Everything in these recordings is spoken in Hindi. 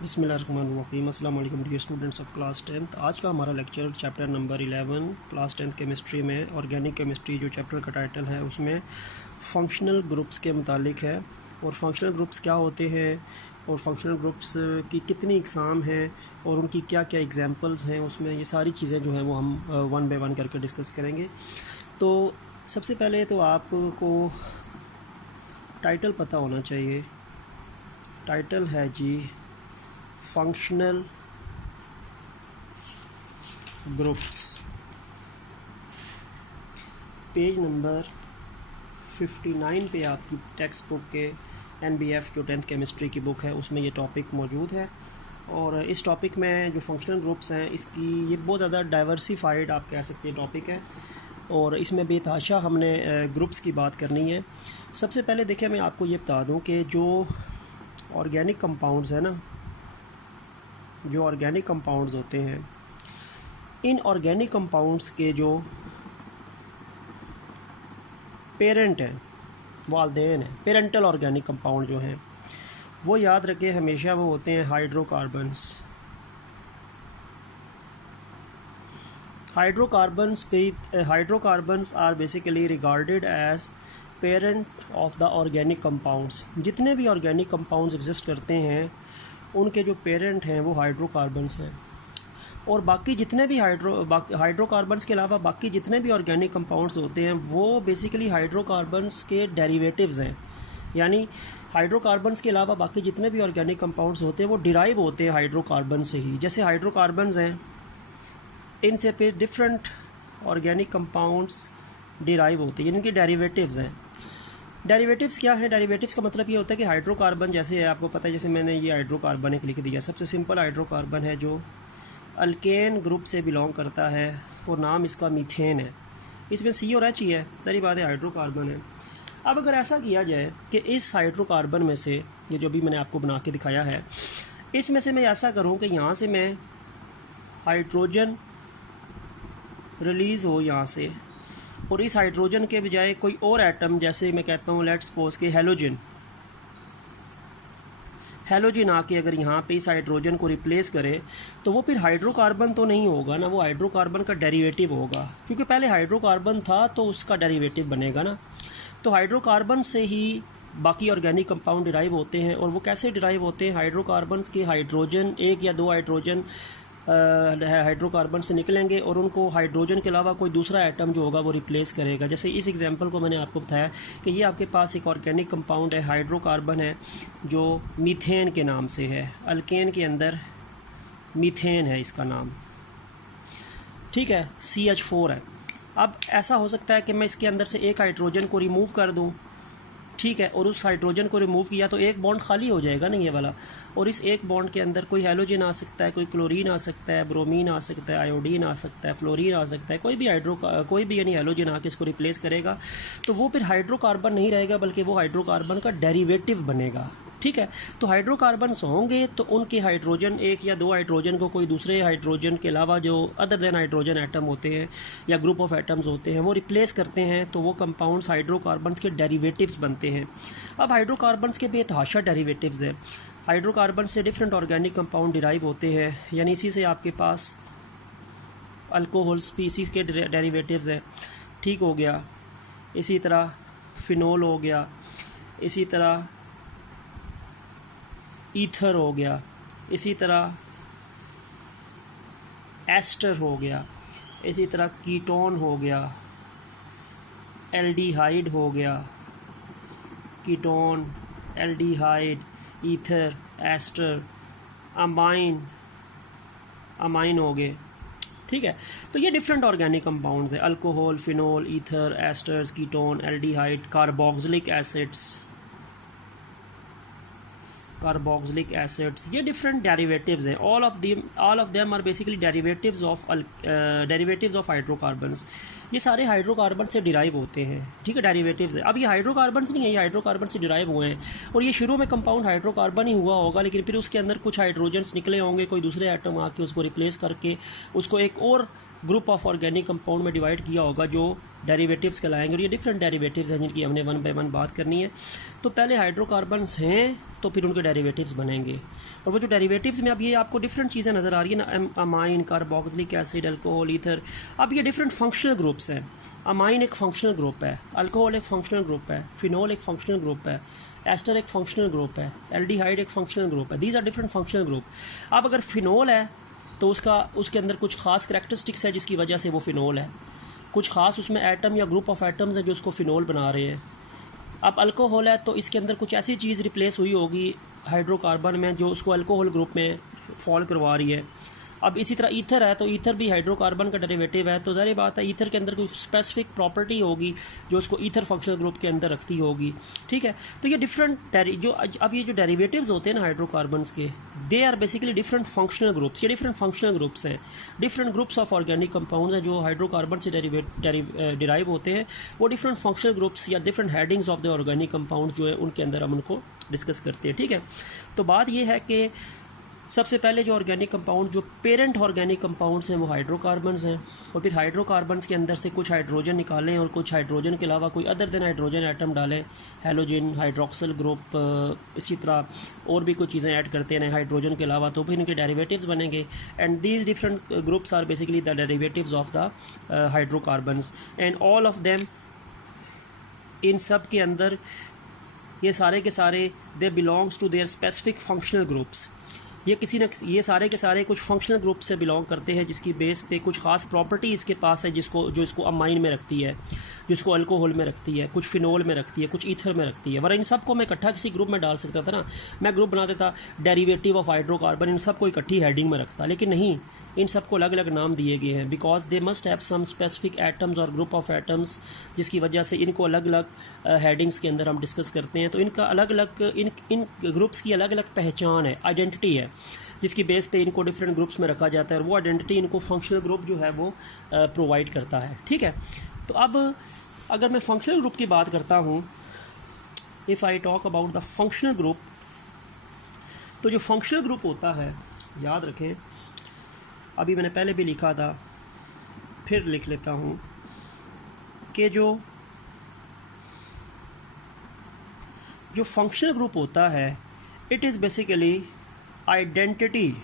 बिस्मिल्लाहिर्रहमानिर्रहीम। अस्सलाम वालेकुम dear students of class 10th। आज का हमारा lecture chapter number 11 class 10th chemistry में ऑर्गेनिक केमिस्ट्री जो चैप्टर का टाइटल है उसमें फंक्शनल ग्रुप्स के मुतालिक है। और फंक्शनल ग्रुप्स क्या होते हैं और फंक्शनल ग्रुप्स की कितनी इकसाम हैं और उनकी क्या क्या एग्जांपल्स हैं, उसमें ये सारी चीज़ें जो हैं वो हम वन बाय वन करके डिस्कस करेंगे। तो सबसे पहले तो आपको टाइटल पता होना चाहिए। टाइटल है जी फंक्शनल ग्रुप्स। पेज नंबर 59 पे आपकी टेक्स्ट बुक के NBF जो 10th केमिस्ट्री की बुक है उसमें ये टॉपिक मौजूद है। और इस टॉपिक में जो फंक्शनल ग्रुप्स हैं इसकी ये बहुत ज़्यादा डाइवर्सिफाइड आप कह सकते हैं टॉपिक है और इसमें बेतहाशा हमने ग्रुप्स की बात करनी है। सबसे पहले देखिए मैं आपको ये बता दूं कि जो ऑर्गेनिक कंपाउंड्स है ना, जो ऑर्गेनिक कंपाउंड्स होते हैं, इन ऑर्गेनिक कंपाउंड्स के जो पेरेंट हैं, वालदेन हैं, पेरेंटल ऑर्गेनिक कंपाउंड जो हैं वो याद रखें हमेशा वो होते हैं hydrocarbons. Hydrocarbons are basically regarded as parent of the organic compounds. जितने भी ऑर्गेनिक कंपाउंड्स एग्जिस्ट करते हैं उनके जो पेरेंट हैं वो हाइड्रोकार्बन्स हैं। और बाकी जितने भी हाइड्रोकार्बन्स के अलावा बाकी जितने भी ऑर्गेनिक कंपाउंड्स होते हैं वो बेसिकली हाइड्रोकार्बन्स के डेरिवेटिव्स हैं। यानी हाइड्रोकार्बन्स के अलावा बाकी जितने भी ऑर्गेनिक कंपाउंड्स होते हैं वो डिराइव होते हैं हाइड्रोकार्बन से ही। जैसे हाइड्रोकार्बन्स हैं, इनसे फिर डिफरेंट ऑर्गेनिक कंपाउंड्स डिराइव होते हैं, इनके डेरिवेटिव्स हैं। डेरिवेटिव्स क्या है? डेरिवेटिव्स का मतलब ये होता है कि हाइड्रोकार्बन जैसे है, आपको पता है, जैसे मैंने ये हाइड्रोकार्बन एक लिख दिया, सबसे सिंपल हाइड्रोकार्बन है जो अल्केन ग्रुप से बिलोंग करता है और नाम इसका मीथेन है। इसमें C और H ही है, सारी बात है, हाइड्रोकार्बन है। अब अगर ऐसा किया जाए कि इस हाइड्रोकार्बन में से, ये जो भी मैंने आपको बना के दिखाया है, इसमें से मैं ऐसा करूँ कि यहाँ से मैं हाइड्रोजन रिलीज़ हो यहाँ से, और इस हाइड्रोजन के बजाय कोई और एटम, जैसे मैं कहता हूँ लेट्स सपोज कि हैलोजन आके अगर यहाँ पे इस हाइड्रोजन को रिप्लेस करे तो वो फिर हाइड्रोकार्बन तो नहीं होगा ना, वो हाइड्रोकार्बन का डेरिवेटिव होगा, क्योंकि पहले हाइड्रोकार्बन था तो उसका डेरिवेटिव बनेगा ना। तो हाइड्रोकार्बन से ही बाकी ऑर्गेनिक कंपाउंड डिराइव होते हैं। और वो कैसे डिराइव होते हैं? हाइड्रोकार्बन्स के हाइड्रोजन, एक या दो हाइड्रोजन हाइड्रोकार्बन से निकलेंगे और उनको हाइड्रोजन के अलावा कोई दूसरा एटम जो होगा वो रिप्लेस करेगा। जैसे इस एग्जांपल को मैंने आपको बताया कि ये आपके पास एक ऑर्गेनिक कंपाउंड है, हाइड्रोकार्बन है जो मीथेन के नाम से है। अल्केन के अंदर मीथेन है इसका नाम, ठीक है, CH4 है। अब ऐसा हो सकता है कि मैं इसके अंदर से एक हाइड्रोजन को रिमूव कर दूँ, ठीक है, और उस हाइड्रोजन को रिमूव किया तो एक बॉन्ड खाली हो जाएगा ना, ये वाला, और इस एक बॉन्ड के अंदर कोई हैलोजन आ सकता है, कोई क्लोरीन आ सकता है, ब्रोमीन आ सकता है, आयोडीन आ सकता है, फ्लोरीन आ सकता है, कोई भी यानी हैलोजन आके इसको रिप्लेस करेगा तो वो फिर हाइड्रोकार्बन नहीं रहेगा बल्कि वो हाइड्रोकार्बन का डेरिवेटिव बनेगा, ठीक है। तो हाइड्रोकार्बन्स होंगे तो उनके हाइड्रोजन, एक या दो हाइड्रोजन को कोई दूसरे हाइड्रोजन के अलावा जो अदर देन हाइड्रोजन एटम होते हैं या ग्रुप ऑफ एटम्स होते हैं वो रिप्लेस करते हैं, तो वो कंपाउंड्स हाइड्रोकार्बन्स के डेरिवेटिव्स बनते हैं। अब हाइड्रोकार्बन्स के बेतहाशा डेरिवेटिव्स हैं। हाइड्रोकार्बन से डिफरेंट ऑर्गेनिक कंपाउंड डिराइव होते हैं, यानी इसी से आपके पास अल्कोहल्स भी इसी के डेरिवेटिव्स हैं, ठीक हो गया। इसी तरह फिनोल हो गया, इसी तरह ईथर हो गया, इसी तरह एस्टर हो गया, इसी तरह कीटोन हो गया, एल्डिहाइड हो गया, ketone, aldehyde, ether, ester, amine हो गए, ठीक है। तो ये डिफरेंट ऑर्गेनिक कंपाउंड्स हैं, alcohol, phenol, ether, esters, ketone, aldehyde, carboxylic acids, ये डिफरेंट डेरिवेटिव्स हैं। All of them are basically derivatives of hydrocarbons. ये सारे हाइड्रोकार्बन से डिराइव होते हैं, ठीक है, डेरिवेटिव्स है। अब ये हाइड्रोकार्बन्स नहीं है, ये हाइड्रोकार्बन से डिराइव हुए हैं और ये शुरू में कंपाउंड हाइड्रोकार्बन ही हुआ होगा, लेकिन फिर उसके अंदर कुछ हाइड्रोजन्स निकले होंगे, कोई दूसरे एटम आके उसको रिप्लेस करके उसको एक और ग्रुप ऑफ ऑर्गेनिक कंपाउंड में डिवाइड किया होगा जो डेरिवेटिव्स कहलाएंगे। और ये डिफरेंट डेरिवेटिव्स हैं जिनकी हमने वन बाय वन बात करनी है। तो पहले हाइड्रोकार्बन्स हैं तो फिर उनके डेरिवेटिव्स बनेंगे। और वो जो डेरिवेटिव्स में अब ये आपको डिफरेंट चीज़ें नज़र आ रही है ना, amine, carboxylic acid, alcohol, ether, अब ये डिफरेंट फंक्शनल ग्रुप्स हैं। अमाइन एक फंक्शनल ग्रुप है, अल्कोहल एक फंक्शनल ग्रुप है, फिनोल एक फंक्शनल ग्रुप है, एस्टर एक फंक्शनल ग्रुप है, एल्डिहाइड एक फंक्शनल ग्रुप है। These are different functional group. अब अगर फिनोल है तो उसके अंदर कुछ खास करैक्टरिस्टिक्स है जिसकी वजह से वो फिनोल है, कुछ खास उसमें एटम या ग्रुप ऑफ एटम्स है जो उसको फिनोल बना रहे हैं। अब अल्कोहल है तो इसके अंदर कुछ ऐसी चीज़ रिप्लेस हुई होगी हाइड्रोकार्बन में जो उसको अल्कोहल ग्रुप में फॉल करवा रही है। अब इसी तरह ईथर है तो ईथर भी हाइड्रोकार्बन का डेरिवेटिव है, तो ज़ाहिर बात है ईथर के अंदर कोई स्पेसिफिक प्रॉपर्टी होगी जो उसको ईथर फंक्शनल ग्रुप के अंदर रखती होगी। ठीक है, तो ये डिफरेंट अब ये जो डेरिवेटिव्स होते हैं ना हाइड्रोकार्बन्स के, they are basically different functional groups. ये डिफरेंट फंक्शनल ग्रुप्स हैं, different groups of organic compounds हैं जो हाइड्रोकार्बन से डिराइव होते हैं। वो डिफरेंट फंक्शनल ग्रुप्स या different headings of the organic compound जो है उनके अंदर हम उनको डिस्कस करते हैं। ठीक है, तो बात ये है कि सबसे पहले जो ऑर्गेनिक कंपाउंड, जो पेरेंट ऑर्गेनिक कंपाउंड्स हैं वो हाइड्रोकार्बन्स हैं, और फिर हाइड्रोकार्बन्स के अंदर से कुछ हाइड्रोजन निकालें और कुछ हाइड्रोजन के अलावा कोई अदर देन हाइड्रोजन एटम डालें, हेलोजन, हाइड्रोक्सिल ग्रुप, इसी तरह और भी कुछ चीज़ें ऐड करते हैं हाइड्रोजन के अलावा, तो फिर इनके डेरिवेटिव्स बनेंगे। And these different groups are basically the derivatives of the hydrocarbons and all of them, इन सब के अंदर ये सारे के सारे they belongs to their specific functional groups. ये सारे के सारे कुछ फंक्शनल ग्रुप से बिलोंग करते हैं जिसकी बेस पे कुछ खास प्रॉपर्टी इसके पास है जो इसको अमाइन में रखती है, जिसको अल्कोहल में रखती है, कुछ फिनोल में रखती है, कुछ ईथर में रखती है। वरना इन सब को मैं इकट्ठा किसी ग्रुप में डाल सकता था ना, मैं ग्रुप बना देता डेरिवेटिव ऑफ हाइड्रोकार्बन, इन सब को इकट्ठी हेडिंग में रखता, लेकिन नहीं, इन सबको अलग अलग नाम दिए गए हैं because they must have some specific atoms और ग्रुप ऑफ एटम्स, जिसकी वजह से इनको अलग अलग हेडिंग्स के अंदर हम डिस्कस करते हैं। तो इनका अलग अलग इन ग्रुप्स की अलग अलग पहचान है, आइडेंटिटी है, जिसकी बेस पे इनको डिफरेंट ग्रुप्स में रखा जाता है और वो आइडेंटिटी इनको फंक्शनल ग्रुप जो है वो प्रोवाइड करता है। ठीक है, तो अब अगर मैं फंक्शनल ग्रुप की बात करता हूँ, if I talk about the functional group, तो जो फंक्शनल ग्रुप होता है, याद रखें, अभी मैंने पहले भी लिखा था, फिर लिख लेता हूँ कि जो फंक्शनल ग्रुप होता है, इट इज़ बेसिकली आइडेंटिटी।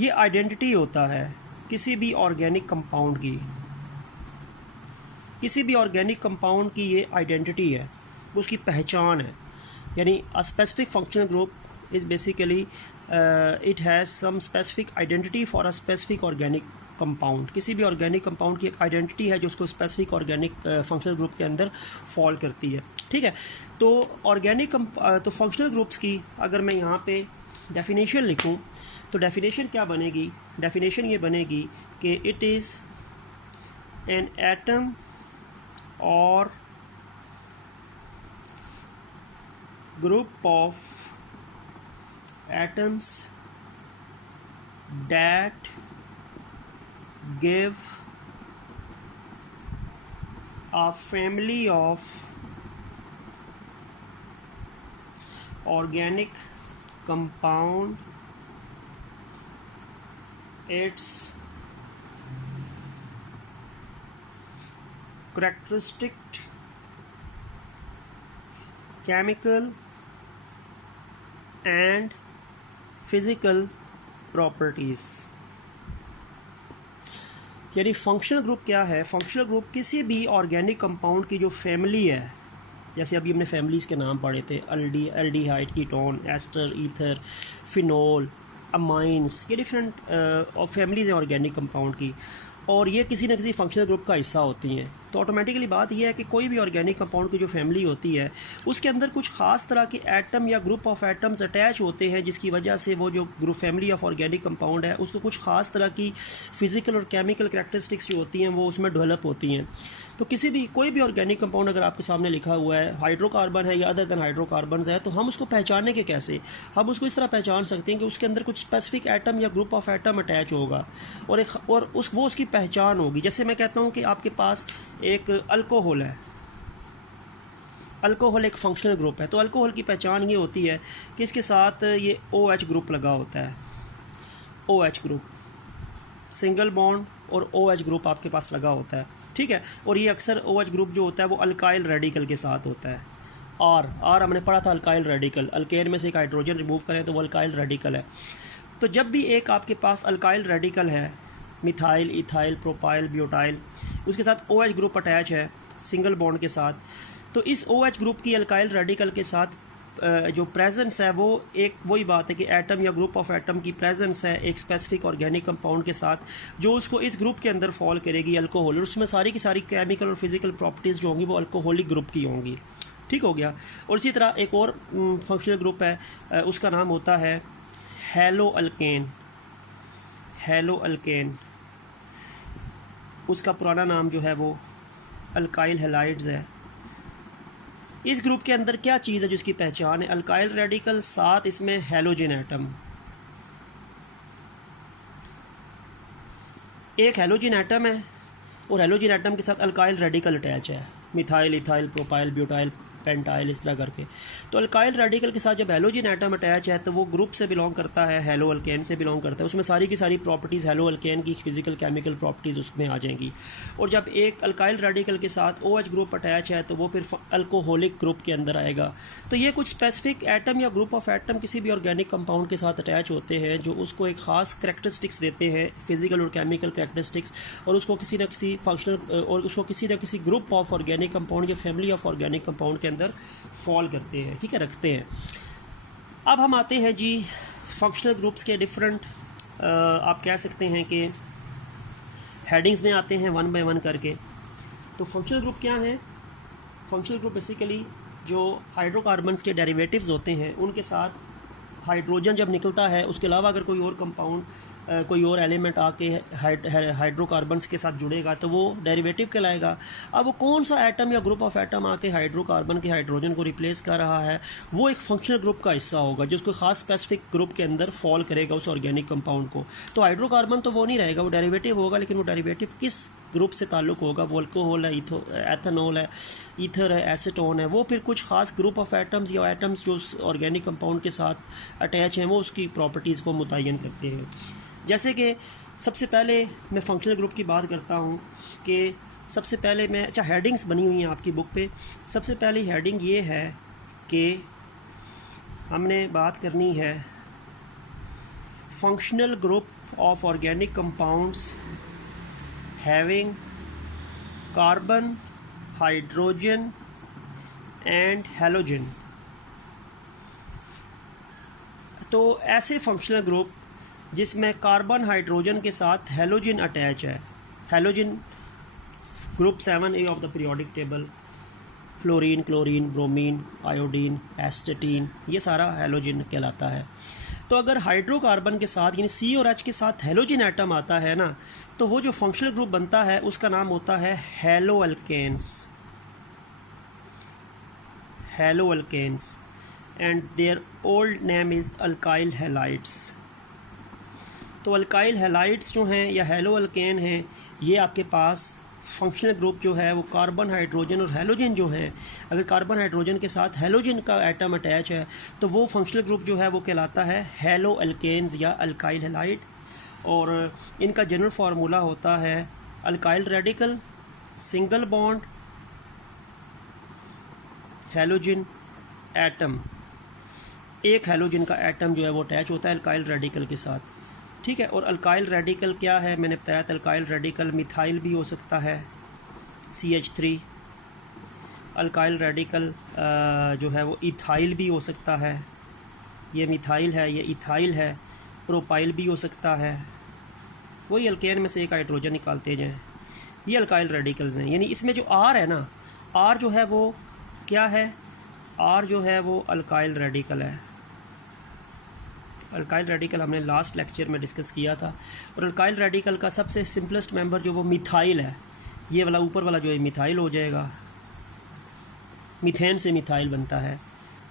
ये आइडेंटिटी होता है किसी भी ऑर्गेनिक कंपाउंड की, किसी भी ऑर्गेनिक कंपाउंड की ये आइडेंटिटी है, उसकी पहचान है। यानी a specific functional group is basically it has some specific identity for a specific organic compound. किसी भी ऑर्गेनिक कंपाउंड की एक आइडेंटिटी है जो उसको स्पेसिफिक ऑर्गेनिक फंक्शनल ग्रुप के अंदर फॉल करती है। ठीक है, तो तो फंक्शनल ग्रुप्स की अगर मैं यहाँ पे डेफिनेशन लिखूँ तो डेफिनेशन क्या बनेगी? डेफिनेशन ये बनेगी कि इट इज़ एन एटम और group of atoms that give a family of organic compound its characteristic chemical and physical properties. यानी फंक्शनल ग्रुप क्या है? फंक्शनल ग्रुप किसी भी ऑर्गेनिक कंपाउंड की जो फैमिली है, जैसे अभी हमने फैमिलीज़ के नाम पढ़े थे, aldehyde, ketone, ester, ether, phenol, amines, ये डिफरेंट फैमिलीज़ हैं ऑर्गेनिक कंपाउंड की, और ये किसी न किसी फंक्शनल ग्रुप का हिस्सा होती हैं। तो ऑटोमेटिकली बात यह है कि कोई भी ऑर्गेनिक कंपाउंड की जो फैमिली होती है उसके अंदर कुछ ख़ास तरह के एटम या ग्रुप ऑफ एटम्स अटैच होते हैं, जिसकी वजह से वो जो group family of organic compound है उसको कुछ ख़ास तरह की फ़िज़िकल और केमिकल करैक्टरिस्टिक्स जो होती हैं वो उसमें डेवलप होती हैं। तो कोई भी ऑर्गेनिक कंपाउंड अगर आपके सामने लिखा हुआ है हाइड्रोकार्बन है या अदर देन हाइड्रोकार्बन है, तो हम उसको पहचानने के कैसे? हम उसको इस तरह पहचान सकते हैं कि उसके अंदर कुछ स्पेसिफिक एटम या ग्रुप ऑफ एटम अटैच होगा और वो उसकी पहचान होगी। जैसे मैं कहता हूँ कि आपके पास एक अल्कोहल है, अल्कोहल एक फंक्शनल ग्रुप है, तो अल्कोहल की पहचान ये होती है कि इसके साथ ये OH ग्रुप लगा होता है, OH ग्रुप, सिंगल बॉन्ड और OH ग्रुप आपके पास लगा होता है। ठीक है, और ये अक्सर OH ग्रुप जो होता है वो अल्काइल रेडिकल के साथ होता है, आर हमने पढ़ा था अल्काइल रेडिकल, अल्केन में से एक हाइड्रोजन रिमूव करें तो वो अल्काइल रेडिकल है। तो जब भी एक आपके पास अल्काइल रेडिकल है, मिथाइल, इथाइल, प्रोपाइल, ब्यूटाइल, उसके साथ OH ग्रुप अटैच है सिंगल बॉन्ड के साथ, तो इस OH ग्रुप की अल्काइल रेडिकल के साथ जो प्रेजेंस है वो एक वही बात है कि एटम या ग्रुप ऑफ एटम की प्रेजेंस है एक स्पेसिफिक ऑर्गेनिक कंपाउंड के साथ, जो उसको इस ग्रुप के अंदर फॉल करेगी अल्कोहल, और उसमें सारी की सारी केमिकल और फिजिकल प्रॉपर्टीज़ जो होंगी वो अल्कोहलिक ग्रुप की होंगी। ठीक हो गया। और इसी तरह एक और फंक्शनल ग्रुप है, उसका नाम होता है हेलो अल्केन। हेलो अल्केन, उसका पुराना नाम जो है वो अल्काइल हैलाइड्स है। इस ग्रुप के अंदर क्या चीज़ है जिसकी पहचान है? अल्काइल रेडिकल, साथ इसमें हैलोजन एटम। एक हैलोजन एटम है और हैलोजन एटम के साथ अल्काइल रेडिकल अटैच है, methyl, ethyl, propyl, butyl, pentyl, इस तरह करके। तो अल्काइल रेडिकल के साथ जब हैलोजन एटम अटैच है तो वो ग्रुप से बिलोंग करता है, हेलो अल्केन से बिलोंग करता है। उसमें सारी की सारी प्रॉपर्टीज़ हेलो अल्केन की फिजिकल केमिकल प्रॉपर्टीज़ उसमें आ जाएंगी। और जब एक अल्काइल रेडिकल के साथ OH ग्रुप अटैच है तो वो फिर अल्कोहलिक ग्रुप के अंदर आएगा। तो ये कुछ स्पेसिफिक एटम या ग्रुप ऑफ एटम किसी भी ऑर्गेनिक कंपाउंड के साथ अटैच होते हैं जो उसको एक ख़ास करैक्टरिस्टिक्स देते हैं, फिजिकल और केमिकल करैक्टरिस्टिक्स, और उसको किसी न किसी फंक्शनल और उसको किसी न किसी ग्रुप ऑफ ऑर्गेनिक कंपाउंड या फैमिली ऑफ ऑर्गेनिक कंपाउंड के अंदर फॉल करते हैं। ठीक है, रखते हैं। अब हम आते हैं जी फंक्शनल ग्रुप्स के डिफरेंट, आप कह सकते हैं कि हेडिंग्स में आते हैं वन बाय वन करके। तो फंक्शनल ग्रुप क्या है? फंक्शनल ग्रुप बेसिकली जो हाइड्रोकार्बन्स के डेरिवेटिव्स होते हैं उनके साथ हाइड्रोजन जब निकलता है, उसके अलावा अगर कोई और कंपाउंड कोई और एलिमेंट आके हाइड्रोकार्बन्स के साथ जुड़ेगा तो वो डेरिवेटिव कहलाएगा। अब वो कौन सा एटम या ग्रुप ऑफ एटम आके हाइड्रोकार्बन के हाइड्रोजन को रिप्लेस कर रहा है, वो एक फंक्शनल ग्रुप का हिस्सा होगा जो उसको खास स्पेसिफिक ग्रुप के अंदर फॉल करेगा उस ऑर्गेनिक कंपाउंड को। तो हाइड्रोकार्बन तो वो नहीं रहेगा, वो डेरिवेटिव होगा, लेकिन वो डेरिवेटिव किस ग्रुप से ताल्लुक़ होगा? वो अल्कोहल है, एथेनॉल है, ईथर है, एसीटोन है, वो फिर कुछ खास ग्रुप ऑफ एटम्स या एटम्स जो उस ऑर्गेनिक कंपाउंड के साथ अटैच हैं वो उसकी प्रॉपर्टीज़ को मुतय्यन करते हैं। जैसे कि सबसे पहले मैं फंक्शनल ग्रुप की बात करता हूँ कि सबसे पहले मैं, अच्छा हेडिंग्स बनी हुई हैं आपकी बुक पे। सबसे पहली हेडिंग ये है कि हमने बात करनी है functional group of organic compounds having carbon, hydrogen and halogen. तो ऐसे फंक्शनल ग्रुप जिसमें कार्बन हाइड्रोजन के साथ हैलोजन अटैच है, halogen group 7A of the periodic table, fluorine, chlorine, bromine, iodine, astatine, ये सारा हैलोजन कहलाता है। तो अगर हाइड्रोकार्बन के साथ यानी C और H के साथ हैलोजन एटम आता है ना, तो वो जो फंक्शनल ग्रुप बनता है उसका नाम होता है haloalkanes. Haloalkanes and their old name is alkyl halides. तो अल्काइल हैलाइड्स जो हैं या हेलो अल्केन हैं, ये आपके पास फंक्शनल ग्रुप जो है वो कार्बन, हाइड्रोजन और हैलोजन जो हैं, अगर कार्बन हाइड्रोजन के साथ हैलोजन का एटम अटैच है तो वो फंक्शनल ग्रुप जो है वो कहलाता है हेलो अल्केन्स या अल्काइल हैलाइड। और इनका जनरल फार्मूला होता है alkyl radical, single bond, halogen atom. एक हैलोजन का एटम जो है वो अटैच होता है अल्काइल रेडिकल के साथ। ठीक है, और अल्काइल रेडिकल क्या है? मैंने बताया था अल्काइल रेडिकल मिथाइल भी हो सकता है, CH3। अल्काइल रेडिकल जो है वो इथाइल भी हो सकता है, ये मिथाइल है, ये इथाइल है। प्रोपाइल भी हो सकता है, वही अल्केन में से एक हाइड्रोजन निकालते जाएँ। ये अल्काइल रेडिकल्स हैं। यानी इसमें जो R है ना, R जो है वो क्या है? R जो है वो अल्काइल रेडिकल है। अल्काइल रेडिकल हमने लास्ट लेक्चर में डिस्कस किया था। और अल्काइल रेडिकल का सबसे सिंपलेस्ट मेंबर जो वो मिथाइल है, ये वाला ऊपर वाला जो है मिथाइल हो जाएगा, मीथेन से मिथाइल बनता है।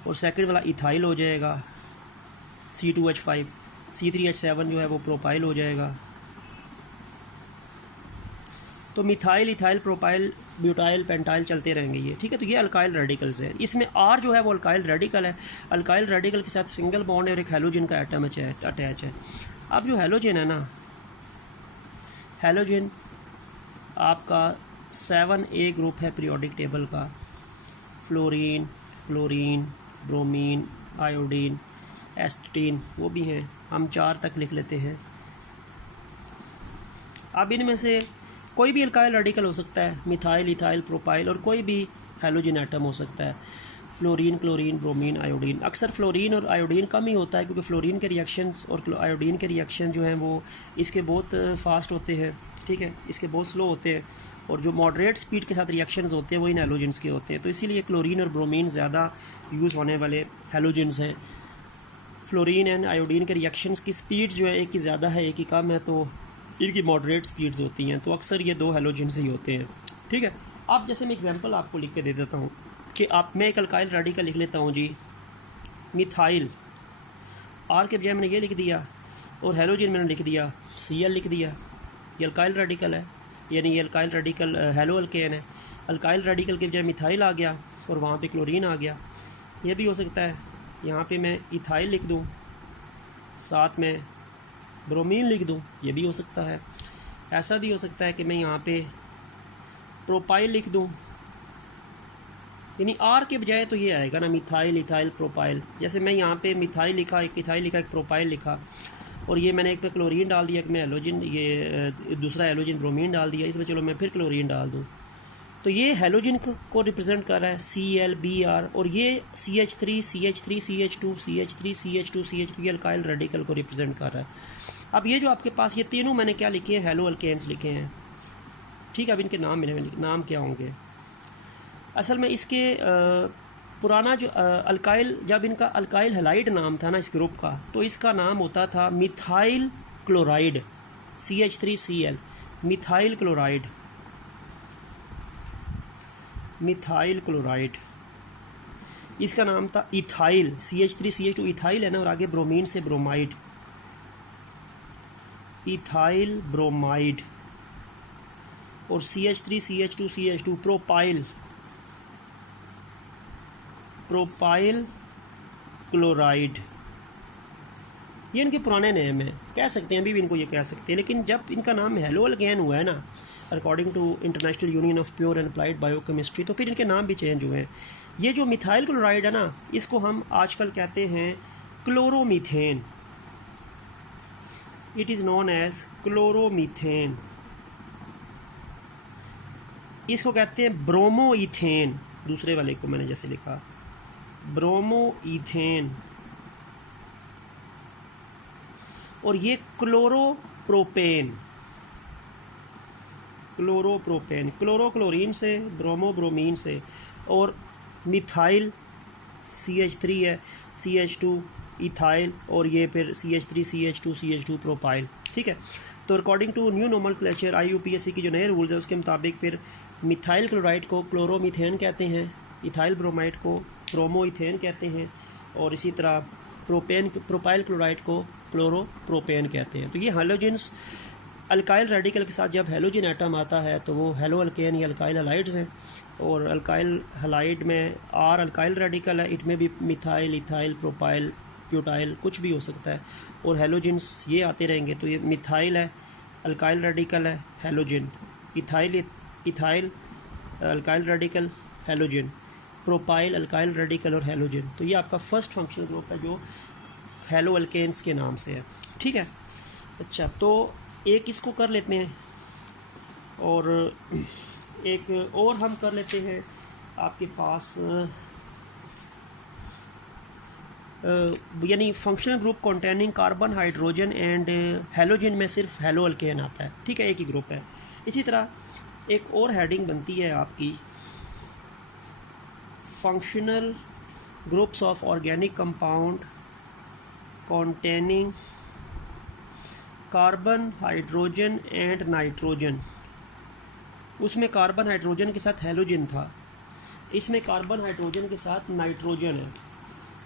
और सेकंड वाला इथाइल हो जाएगा, C2H5, C3H7 जो है वो प्रोपाइल हो जाएगा। तो methyl, ethyl, propyl, butyl, pentyl चलते रहेंगे ये। ठीक है, तो ये अल्काइल रेडिकल्स है। इसमें R जो है वो अल्काइल रेडिकल है। अल्काइल रेडिकल के साथ सिंगल बॉन्ड है और एक हैलोजन का एटम अटैच है। अब जो हैलोजन है ना, हैलोजन आपका 7A ग्रुप है पीरियोडिक टेबल का। फ्लोरीन, क्लोरीन, ब्रोमीन, आयोडीन, एस्टीन, वो भी हैं। हम 4 तक लिख लेते हैं। अब इनमें से कोई भी अल्काइल रेडिकल हो सकता है, मिथाइल, इथाइल, प्रोपाइल, और कोई भी हैलोजन एटम हो सकता है, फ्लोरीन, क्लोरीन, ब्रोमीन, आयोडीन। अक्सर फ्लोरीन और आयोडीन कम ही होता है क्योंकि फ्लोरीन के रिएक्शंस और आयोडीन के रिएक्शन जो हैं वो इसके बहुत फास्ट होते हैं, ठीक है, इसके बहुत स्लो होते हैं, और जो मॉडरेट स्पीड के साथ रिएक्शंस होते हैं वो इन हैलोजेंस के होते हैं। तो इसीलिए क्लोरीन और ब्रोमीन ज़्यादा यूज़ होने वाले हैलोजेंस हैं। फ्लोरीन एंड आयोडीन के रिएक्शंस की स्पीड जो है एक की ज़्यादा है, एक की कम है, तो इनकी मॉडरेट स्पीड्स होती हैं। तो अक्सर ये 2 हैलोजेंस ही होते हैं, ठीक है। अब जैसे मैं एग्जांपल आपको लिख के दे देता हूँ कि मैं एक अल्काइल रेडिकल लिख लेता हूँ जी, मिथाइल, आर के बजाय मैंने ये लिख दिया, और हैलोजन मैंने लिख दिया Cl लिख दिया। ये अल्काइल रेडिकल है, यानी ये अल्काइल रेडिकल हैलो अल्केन है। अल्काइल रेडिकल के बजाय मिथाइल आ गया और वहाँ पे क्लोरीन आ गया। ये भी हो सकता है, यहाँ पे मैं इथाइल लिख दूँ, साथ में ब्रोमीन लिख दूँ, ये भी हो सकता है। ऐसा भी हो सकता है कि मैं यहाँ पे प्रोपाइल लिख दूँ, यानी आर के बजाय तो ये आएगा ना, मिथाइल, इथाइल, प्रोपाइल। जैसे मैं यहाँ पे मिथाइल लिखा, एक इथाइल लिखा, एक प्रोपाइल लिखा, और ये मैंने एक पे क्लोरीन डाल दिया, एक में हैलोजन, ये दूसरा हैलोजन ब्रोमीन डाल दिया, इसमें चलो मैं फिर क्लोरीन डाल दूँ। तो ये हैलोजन को रिप्रेजेंट कर रहा है Cl, Br, और ये CH3, CH3, CH2, CH3, CH2, CH2 ये अल्काइल रेडिकल को रिप्रेजेंट कर रहा है। अब ये जो आपके पास ये तीनों मैंने क्या लिखे हैं, हैलो अल्केन्स लिखे हैं, ठीक है। अब इनके नाम क्या होंगे? असल में इसके पुराना जो अल्काइल, जब इनका अल्काइल हैलाइड नाम था ना इस ग्रुप का, तो इसका नाम होता था methyl chloride, CH3Cl, methyl chloride, methyl chloride. इसका नाम था इथाइल, CH3CH2 इथाइल है ना, और आगे ब्रोमीन से ब्रोमाइड, इथाइल ब्रोमाइड, और CH3CH2CH2 प्रोपाइल, प्रोपाइल क्लोराइड। ये इनके पुराने नेम हैं, कह सकते हैं, अभी भी इनको ये कह सकते हैं। लेकिन जब इनका नाम हैलो अल्केन हुआ है ना, according to International Union of Pure and Applied Biochemistry, तो फिर इनके नाम भी चेंज हुए हैं। ये जो मिथाइल क्लोराइड है ना, इसको हम आजकल कहते हैं chloromethane. It is known as chloromethane. इसको कहते हैं ब्रोमोईथेन, दूसरे वाले को मैंने जैसे लिखा ब्रोमोईथेन। और ये क्लोरोप्रोपेन, क्लोरोप्रोपेन, क्लोरो क्लोरीन से, ब्रोमो ब्रोमीन से, और मिथाइल CH3 है, CH2 इथाइल, और ये फिर CH3 CH2 प्रोपाइल, ठीक है। तो according to new nomenclature IUPAC की जो नए रूल्स है उसके मुताबिक फिर मिथाइल क्लोराइड को क्लोरोमीथेन कहते हैं, इथाइल ब्रोमाइड को ब्रोमोईथेन कहते हैं, और इसी तरह प्रोपाइल क्लोराइड को क्लोरोप्रोपेन कहते हैं। तो ये हैलोजेंस अल्काइल रेडिकल के साथ जब हैलोजन एटम आता है तो वो हैलो अल्केन या अल्काइल हैलाइड्स हैं, और अल्काइल हैलाइड में आर अल्काइल रेडिकल है, इनमें भी मिथाइल, इथाइल, प्रोपाइल, ब्यूटाइल कुछ भी हो सकता है, और हैलोजेंस ये आते रहेंगे। तो ये मिथाइल है, अल्काइल रेडिकल है, halogen, ethyl alkyl radical, halogen, propyl alkyl radical और हैलोजन। तो ये आपका फर्स्ट फंक्शनल ग्रुप है जो हैलो अल्केन्स के नाम से है, ठीक है। अच्छा, तो एक इसको कर लेते हैं, और एक और हम कर लेते हैं आपके पास, यानी functional group containing carbon, hydrogen and halogen में सिर्फ हैलो अल्केन आता है, ठीक है, एक ही ग्रुप है। इसी तरह एक और हेडिंग बनती है आपकी functional groups of organic compound containing carbon, hydrogen and nitrogen. उसमें कार्बन हाइड्रोजन के साथ हैलोजन था, इसमें कार्बन हाइड्रोजन के साथ नाइट्रोजन है।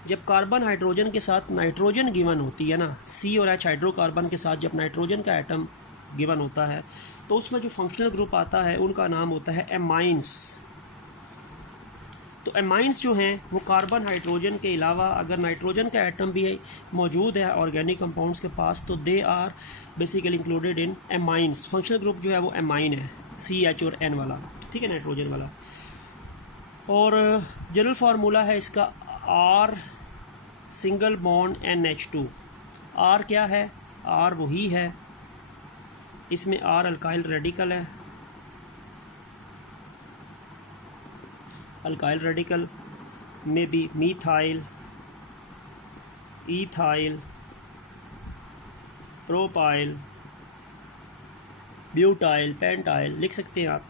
जब कार्बन हाइड्रोजन के साथ नाइट्रोजन गिवन होती है ना, C और H हाइड्रोकार्बन के साथ जब नाइट्रोजन का एटम गिवन होता है तो उसमें जो फंक्शनल ग्रुप आता है उनका नाम होता है एमाइंस। तो एमाइंस जो हैं वो कार्बन हाइड्रोजन के अलावा अगर नाइट्रोजन का एटम भी मौजूद है ऑर्गेनिक कंपाउंड्स के पास तो they are basically included in amines. Functional group जो है वो एमाइन है, CH और N वाला, ठीक है, नाइट्रोजन वाला। और जनरल फार्मूला है इसका R single bond NH2। R क्या है? R वही है, इसमें R अल्काइल रेडिकल है, अल्काइल रेडिकल में भी methyl, ethyl, propyl, butyl, pentyl लिख सकते हैं आप।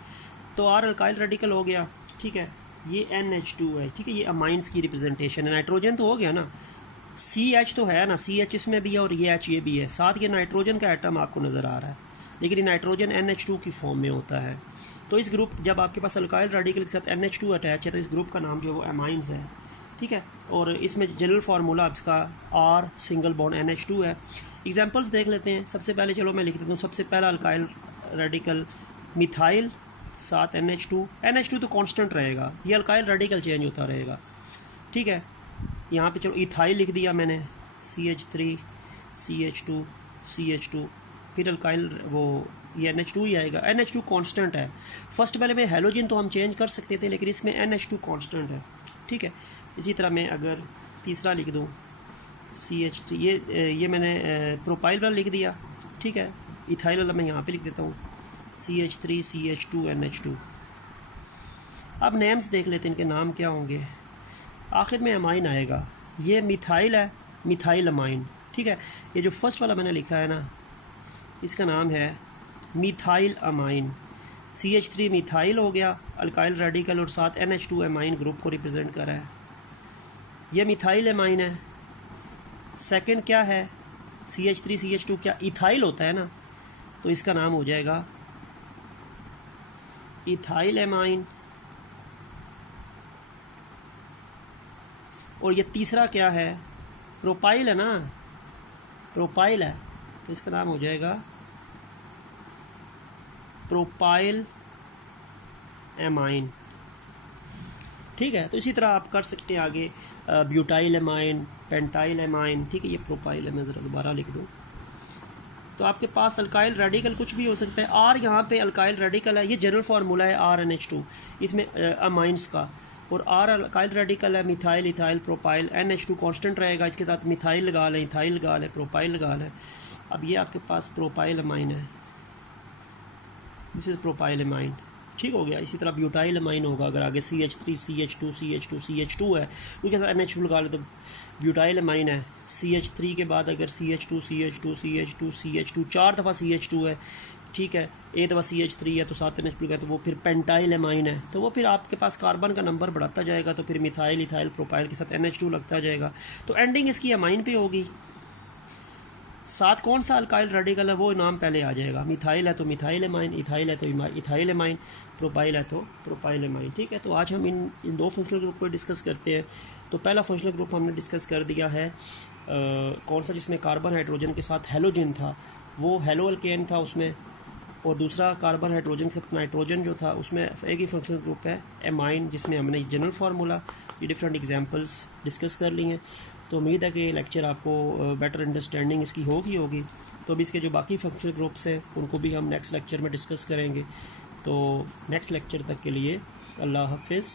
तो R अल्काइल रेडिकल हो गया, ठीक है। ये NH2 है, ठीक है, ये अमाइंस की रिप्रेजेंटेशन है। नाइट्रोजन तो हो गया ना, CH तो है ना, CH इसमें भी है और ये H ये भी है, साथ ये नाइट्रोजन का एटम आपको नज़र आ रहा है, लेकिन ये नाइट्रोजन NH2 की फॉर्म में होता है। तो इस ग्रुप, जब आपके पास अल्काइल रेडिकल के साथ NH2 अटैच है तो इस ग्रुप का नाम जो है वो अमाइंस है, ठीक है। और इसमें जनरल फार्मूला इसका R सिंगल बॉन्ड NH2 है। एग्जांपल्स देख लेते हैं। सबसे पहले चलो मैं लिख देता हूँ। सबसे पहला अल्काइल रेडिकल मिथाइल साथ NH2 तो कांस्टेंट रहेगा, ये अल्काइल रेडिकल चेंज होता रहेगा, ठीक है। यहाँ पे चलो इथाइल लिख दिया मैंने, CH3 CH2 CH2, फिर अल्काइल वो ये NH2 ही आएगा। NH2 कांस्टेंट है। फर्स्ट वाले में हेलोजन तो हम चेंज कर सकते थे, लेकिन इसमें NH2 कांस्टेंट है, ठीक है। इसी तरह मैं अगर तीसरा लिख दूँ CH3, ये मैंने प्रोपाइल वाला लिख दिया, ठीक है। इथाइल वाला मैं यहाँ पे लिख देता हूँ CH3 CH2 NH2। अब नेम्स देख लेते हैं, इनके नाम क्या होंगे। आखिर में अमाइन आएगा, ये मिथाइल है, मिथाइल अमाइन, ठीक है। ये जो फर्स्ट वाला मैंने लिखा है ना, इसका नाम है मिथाइल अमाइन। CH3 मिथाइल हो गया, अल्काइल रेडिकल, और साथ NH2 अमाइन ग्रुप को रिप्रेजेंट कर रहा है। ये मिथाइल अमाइन है। सेकंड क्या है? CH3 CH2 क्या इथाइल होता है ना, तो इसका नाम हो जाएगा इथाइल एमाइन। और ये तीसरा क्या है? प्रोपाइल है ना, प्रोपाइल है, तो इसका नाम हो जाएगा प्रोपाइल एमाइन, ठीक है। तो इसी तरह आप कर सकते हैं आगे ब्यूटाइल एमाइन, पेंटाइल एमाइन, ठीक है। ये प्रोपाइल है, मैं ज़रा दोबारा लिख दूँ। तो आपके पास अल्काइल रेडिकल कुछ भी हो सकता है। R यहाँ पे अल्काइल रेडिकल है, ये जनरल फार्मूला है RNH2 इसमें अमाइंस का, और R अल्काइल रेडिकल है, methyl, ethyl, propyl, NH2 constant रहेगा, इसके साथ मिथाइल लगा लें, इथाइल लगा लें, प्रोपाइल लगा लें। अब ये आपके पास प्रोपाइल अमाइन है, दिस इज़ प्रोपाइल अमाइन, ठीक हो गया। इसी तरह ब्यूटाइल अमाइन होगा, अगर आगे CH3 CH2 CH2 CH2 है, उसके साथ NH2 लगा ले तो ब्यूटाइल अमाइन है। CH3 के बाद अगर CH2 CH2 CH2 CH2 4 दफ़ा CH2 है, ठीक है, एक दफ़ा CH3 है तो 7 NH2 है, तो वो फिर पेंटाइल अमाइन है। तो वो फिर आपके पास कार्बन का नंबर बढ़ाता जाएगा, तो फिर मिथाइल, इथाइल, प्रोपाइल के साथ NH2 लगता जाएगा, तो एंडिंग इसकी अमाइन पे होगी। साथ कौन सा अल्काइल रेडिकल है वो नाम पहले आ जाएगा। मिथाइल है तो मिथाइल एमाइन, इथाइल है तो इथाइल एमाइन, प्रोपाइल है तो प्रोपाइल एमाइन, ठीक है। तो आज हम इन दो फंक्शनल ग्रुप को डिस्कस करते हैं। तो पहला फंक्शनल ग्रुप हमने डिस्कस कर दिया है कौन सा, जिसमें कार्बन हाइड्रोजन के साथ हेलोजन था, वो हेलो अल्केन था उसमें, और दूसरा कार्बन हाइड्रोजन के साथ नाइट्रोजन जो था उसमें एक ही फंक्शनल ग्रुप है एमाइन, जिसमें हमने जनरल फार्मूला, ये डिफरेंट एग्जांपल्स डिस्कस कर ली हैं। तो उम्मीद है कि लेक्चर आपको बेटर अंडरस्टैंडिंग इसकी होगी। तो अभी इसके जो बाकी फंक्शनल ग्रुप्स हैं उनको भी हम नेक्स्ट लेक्चर में डिस्कस करेंगे। तो नेक्स्ट लेक्चर तक के लिए अल्लाह हाफिज़।